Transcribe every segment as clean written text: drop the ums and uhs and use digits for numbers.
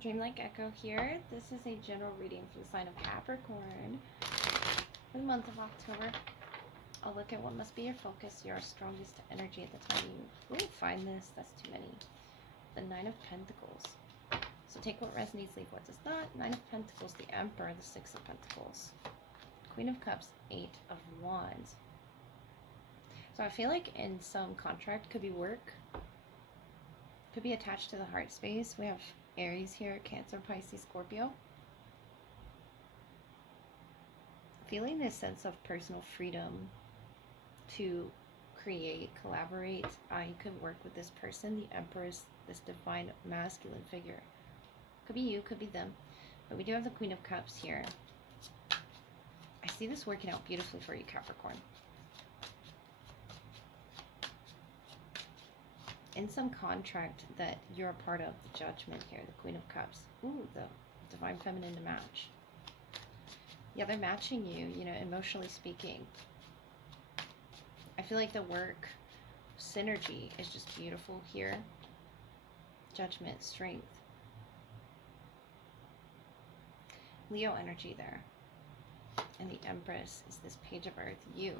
Dreamlike Echo here. This is a general reading for the sign of Capricorn for the month of October. I'll look at what must be your focus, your strongest energy at the time you really find this. That's too many. The Nine of Pentacles. So take what resonates, leave what does not. Nine of Pentacles, the Emperor, the Six of Pentacles. Queen of Cups, Eight of Wands. So I feel like in some contract, could be work, could be attached to the heart space. We have Aries here, Cancer, Pisces, Scorpio. Feeling this sense of personal freedom to create, collaborate. You could work with this person. The Emperor is this divine masculine figure. Could be you, could be them. But we do have the Queen of Cups here. I see this working out beautifully for you, Capricorn. In some contract that you're a part of, the Judgment here, the Queen of Cups. Ooh, the Divine Feminine to match. Yeah, they're matching you, you know, emotionally speaking. I feel like the work synergy is just beautiful here. Judgment, strength. Leo energy there. And the Empress is this Page of Earth, you.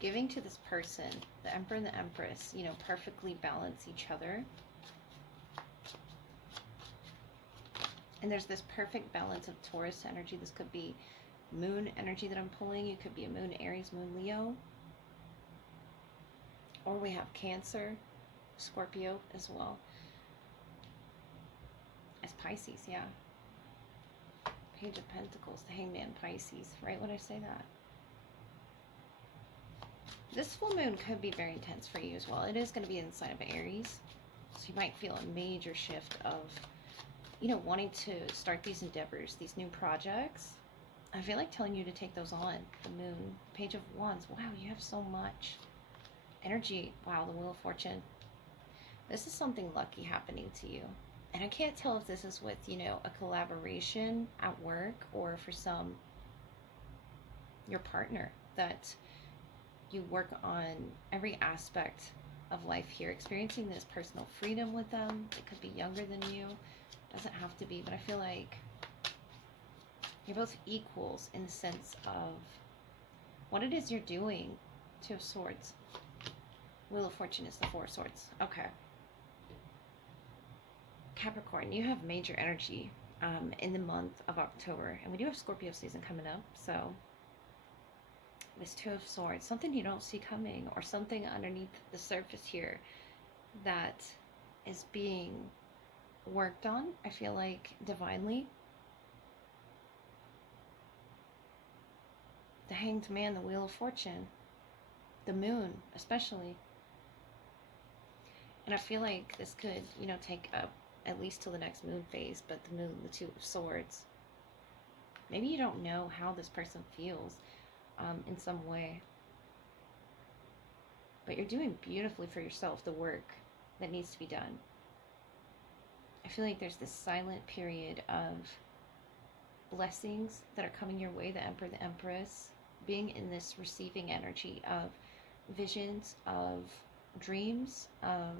Giving to this person, the Emperor and the Empress, you know, perfectly balance each other. And there's this perfect balance of Taurus energy. This could be Moon energy that I'm pulling. You could be a Moon Aries, Moon Leo. Or we have Cancer, Scorpio as well as Pisces, yeah. Page of Pentacles, the Hangman, Pisces, right when I say that. This full moon could be very intense for you as well. It is going to be in the sign of Aries. So you might feel a major shift of, you know, wanting to start these endeavors, these new projects. I feel like telling you to take those on. The Moon, Page of Wands. Wow, you have so much energy. Wow, the Wheel of Fortune. This is something lucky happening to you. And I can't tell if this is with, you know, a collaboration at work or for some, your partner, that you work on every aspect of life here, experiencing this personal freedom with them. It could be younger than you, doesn't have to be, but I feel like you're both equals in the sense of what it is you're doing. Two of Swords. Wheel of Fortune is the Four of Swords. Okay. Capricorn, you have major energy in the month of October, and we do have Scorpio season coming up, so this Two of Swords, something you don't see coming, or something underneath the surface here that is being worked on, I feel like, divinely. The Hanged Man, the Wheel of Fortune, the Moon especially. And I feel like this could, you know, take up at least till the next moon phase, but the Moon, the Two of Swords. Maybe you don't know how this person feels in some way, but you're doing beautifully for yourself the work that needs to be done. I feel like there's this silent period of blessings that are coming your way, the Emperor, the Empress, being in this receiving energy of visions, of dreams, of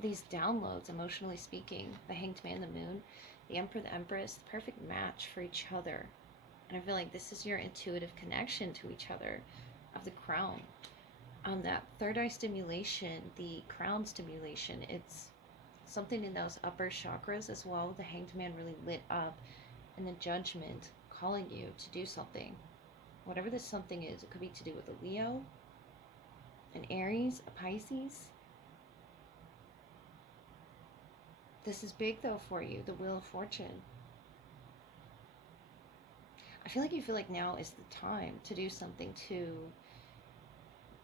these downloads, emotionally speaking. The Hanged Man, the Moon, the Emperor, the Empress, the perfect match for each other. And I feel like this is your intuitive connection to each other, of the crown. That third eye stimulation, the crown stimulation, it's something in those upper chakras as well. The Hanged Man really lit up, and the Judgment calling you to do something. Whatever this something is, it could be to do with a Leo, an Aries, a Pisces. This is big though for you, the Wheel of Fortune. I feel like now is the time to do something, to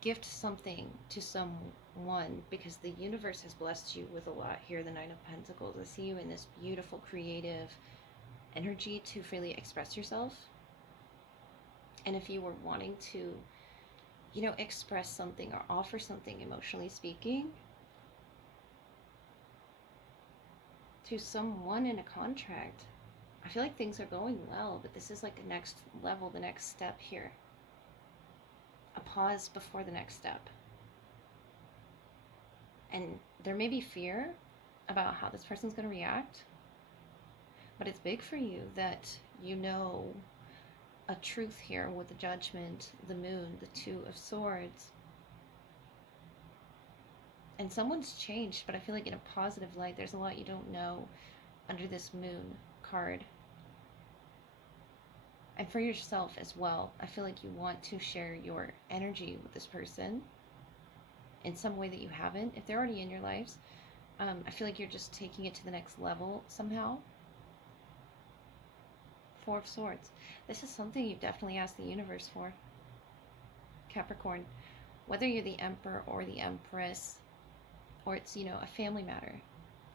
gift something to someone, because the universe has blessed you with a lot here. The Nine of Pentacles. I see you in this beautiful creative energy to freely express yourself. And if you were wanting to, you know, express something or offer something emotionally speaking to someone in a contract, I feel like things are going well, but this is like the next level, the next step here. A pause before the next step. And there may be fear, about how this person's going to react. But it's big for you that you know a truth here with the Judgment, the Moon, the Two of Swords. And someone's changed, but I feel like in a positive light. There's a lot you don't know under this Moon card. And for yourself as well, I feel like you want to share your energy with this person in some way that you haven't. If they're already in your lives, I feel like you're just taking it to the next level somehow. Four of Swords. This is something you've definitely asked the universe for, Capricorn. Whether you're the Emperor or the Empress, or it's, you know, a family matter,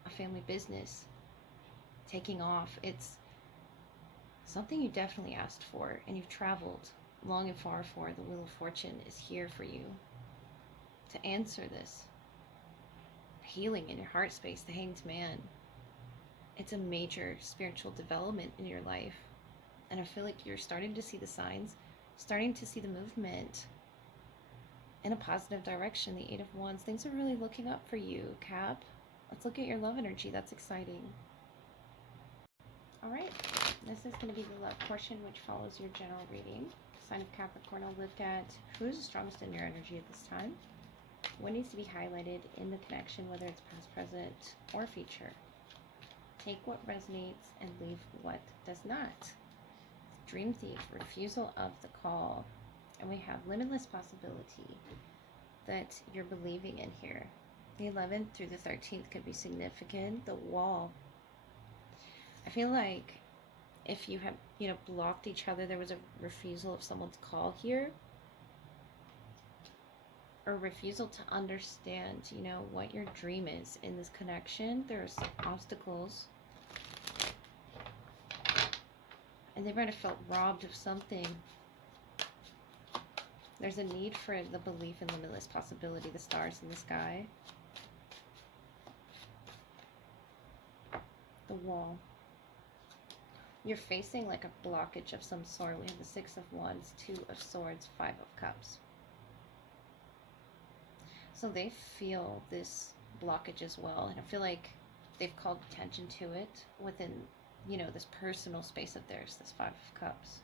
a family business, taking off, it's something you definitely asked for, and you've traveled long and far for. The Wheel of Fortune is here for you to answer this. Healing in your heart space, the Hanged Man. It's a major spiritual development in your life. And I feel like you're starting to see the signs, starting to see the movement in a positive direction. The Eight of Wands. Things are really looking up for you, Cap. Let's look at your love energy. That's exciting. All right. This is going to be the love portion, which follows your general reading. Sign of Capricorn. I'll look at who's the strongest in your energy at this time. What needs to be highlighted in the connection, whether it's past, present, or future. Take what resonates and leave what does not. Dream Thief, refusal of the call. And we have limitless possibility that you're believing in here. The 11th through the 13th could be significant. The Wall. I feel like if you have, you know, blocked each other, there was a refusal of someone's call here. Or refusal to understand, you know, what your dream is in this connection. There's obstacles. And they might have felt robbed of something. There's a need for the belief in limitless possibility, the stars in the sky. The Wall. You're facing like a blockage of some sort. We have the Six of Wands, Two of Swords, Five of Cups. So they feel this blockage as well. And I feel like they've called attention to it within, you know, this personal space of theirs, this Five of Cups.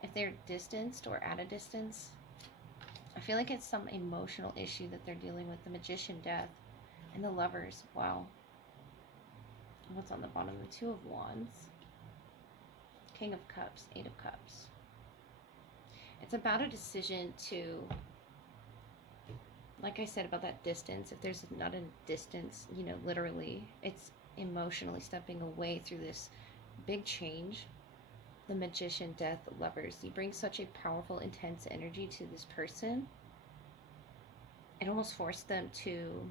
If they're distanced or at a distance, I feel like it's some emotional issue that they're dealing with. The Magician, Death, and the Lovers. Wow. What's on the bottom? The Two of Wands, King of Cups, Eight of Cups. It's about a decision to, like I said about that distance, if there's not a distance, you know, literally, it's emotionally stepping away through this big change. The Magician, Death, Lovers. You bring such a powerful, intense energy to this person. It almost forced them to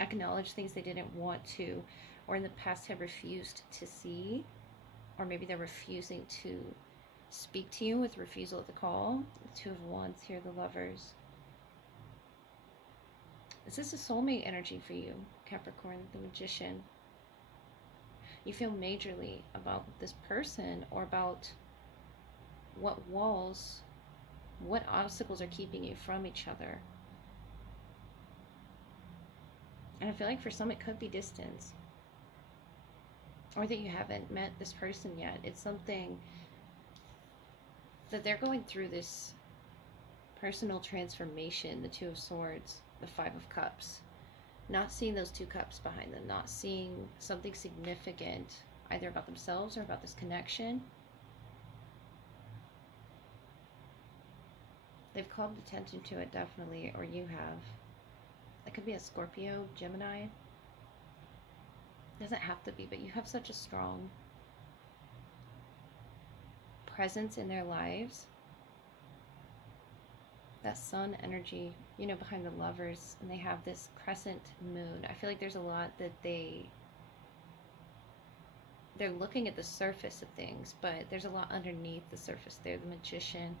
acknowledge things they didn't want to, or in the past have refused to see, or maybe they're refusing to speak to you with refusal of the call. The Two of Wands here, the Lovers. This is a soulmate energy for you, Capricorn, the Magician. You feel majorly about this person, or about what walls, what obstacles are keeping you from each other. And I feel like for some it could be distance, or that you haven't met this person yet. It's something that they're going through, this personal transformation. The Two of Swords, the Five of Cups. Not seeing those two cups behind them, not seeing something significant either about themselves or about this connection. They've called attention to it, definitely, or you have. It could be a Scorpio, Gemini. It doesn't have to be, but you have such a strong presence in their lives. That sun energy, you know, behind the Lovers, and they have this crescent moon. I feel like there's a lot that they're looking at the surface of things, but there's a lot underneath the surface there. The Magician.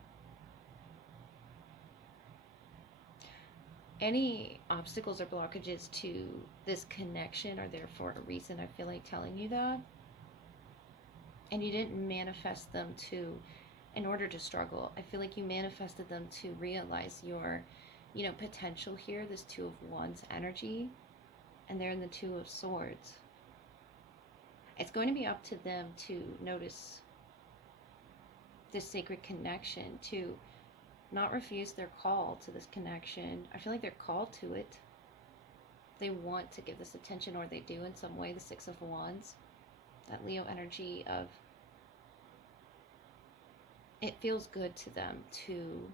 Any obstacles or blockages to this connection are there for a reason. I feel like telling you that. And you didn't manifest them in order to struggle. I feel like you manifested them to realize your, you know, potential here. This Two of Wands energy. and they're in the Two of Swords. It's going to be up to them to notice this sacred connection, to not refuse their call to this connection. I feel like they're called to it. They want to give this attention, or they do in some way. The Six of Wands, that Leo energy of, it feels good to them to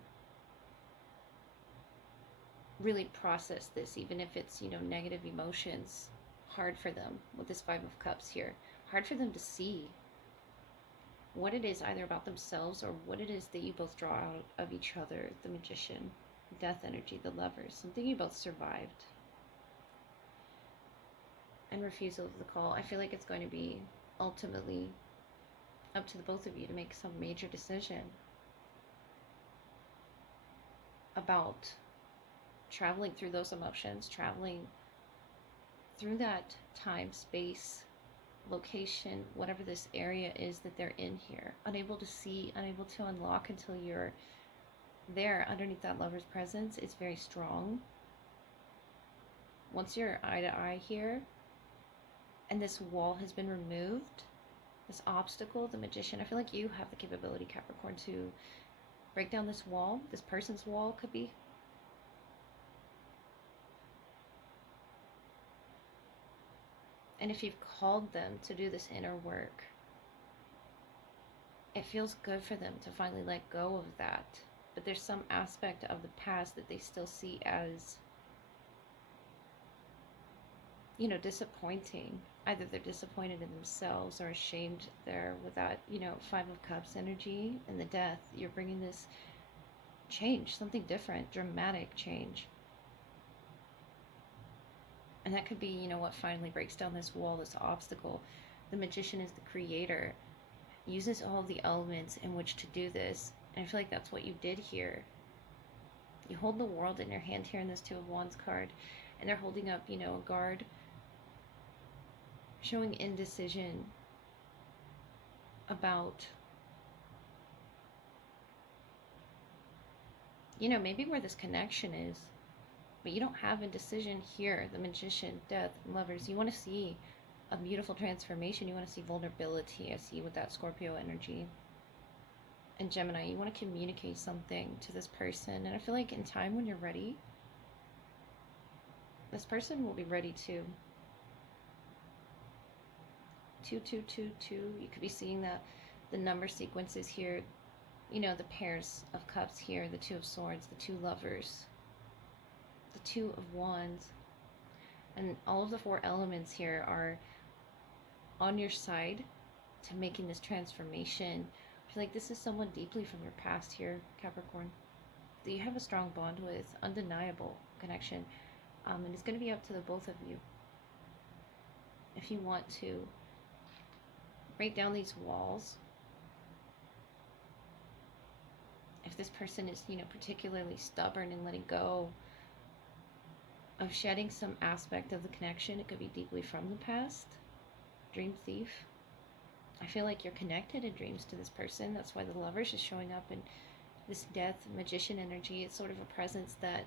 really process this, even if it's, you know, negative emotions. Hard for them with this Five of Cups here. Hard for them to see what it is either about themselves or what it is that you both draw out of each other. The Magician, Death energy, the Lovers, something you both survived. And refusal of the call. I feel like it's going to be ultimately up to the both of you to make some major decision about traveling through those emotions, traveling through that time, space, location, whatever this area is that they're in here. Unable to see, unable to unlock until you're there underneath that Lover's presence. It's very strong. Once you're eye to eye here, and this wall has been removed, this obstacle, the Magician, I feel like you have the capability, Capricorn, to break down this wall. This person's wall could be. And if you've called them to do this inner work, it feels good for them to finally let go of that. But there's some aspect of the past that they still see as, you know, disappointing. Either they're disappointed in themselves or ashamed there with that, you know, Five of Cups energy and the Death. You're bringing this change, something different, dramatic change. And that could be, you know, what finally breaks down this wall, this obstacle. The Magician is the creator, uses all the elements in which to do this. And I feel like that's what you did here. You hold the world in your hand here in this Two of Wands card. And they're holding up, you know, a guard, showing indecision about, you know, maybe where this connection is. But you don't have indecision here. The Magician, Death, and Lovers. You want to see a beautiful transformation. You want to see vulnerability. I see with that Scorpio energy. And Gemini, you want to communicate something to this person. And I feel like in time when you're ready, this person will be ready to. 2222. You could be seeing that the number sequences here. You know, the pairs of cups here. The Two of Swords. The two Lovers. The Two of Wands, and all of the four elements here are on your side to making this transformation. I feel like this is someone deeply from your past here, Capricorn, that you have a strong bond with, undeniable connection, and it's going to be up to the both of you if you want to break down these walls. If this person is, you know, particularly stubborn in letting go of shedding some aspect of the connection, it could be deeply from the past. Dream thief. I feel like you're connected in dreams to this person. That's why the Lovers is showing up in this Death, Magician energy. It's sort of a presence that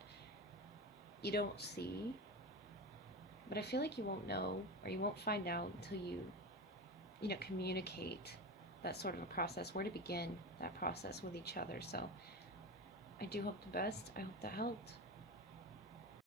you don't see, but I feel like you won't know, or you won't find out until you know, communicate that sort of a process, where to begin that process with each other. So I do hope the best. I hope that helped.